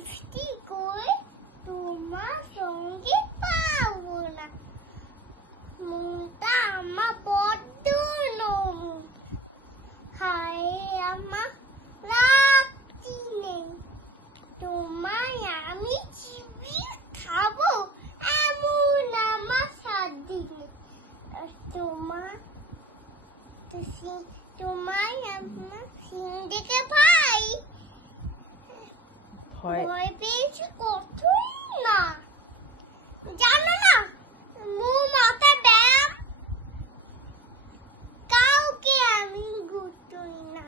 দুষ্টি করে তোমার সঙ্গে পাবো না। মনটা আমার বড্ড নরম, হায় আমার রাখতি নেই। তোমায় আমি চিবিয়ে খাবো এমন আমার সাধ্য নেই। তোমায় আমার সিং দেখে ভাই ভয় পেয়েছি কতই না। জানো না মুখ মাথায় ব্যায়াম, কাউকে আমি গুটোই না।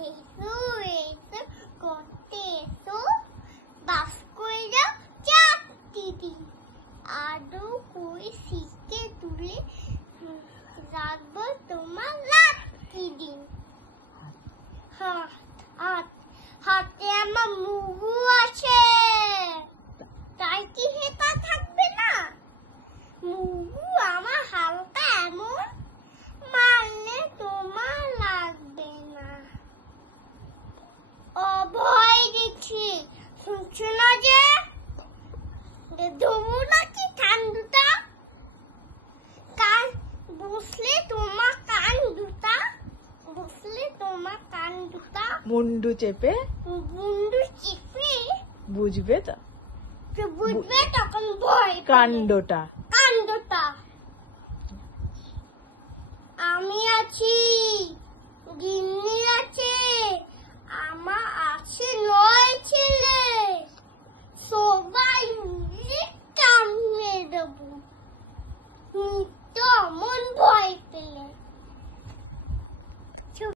এসো এসো করতে এসো, বাস করে যাও চাকতি দিন। আরো কই শিখে তুলে রাখবো তোমার লাকি দিন। হাতে আমার মুগু আছে, তাই কি হেতা থাকবে না? মুগু আমার হালকা এমন, মারলে তোমার লাগবে না। অভয় দিচ্ছি, শুনছো না যে? দেবো নাকি ঠান্ডুটা? কান বসলে তোমার কান দুটা, বসলে তোমার কান দুটা মুন্ডু চেপে বুঝবে তো, বুঝবে তখন ভয় কাণ্ডটা। আমি আছি, গিন্নি আছে, আমার আছে 9 ছেলে, সবাই মিলে কামড়ে দেবো নিত্য মন ভয় পেলে।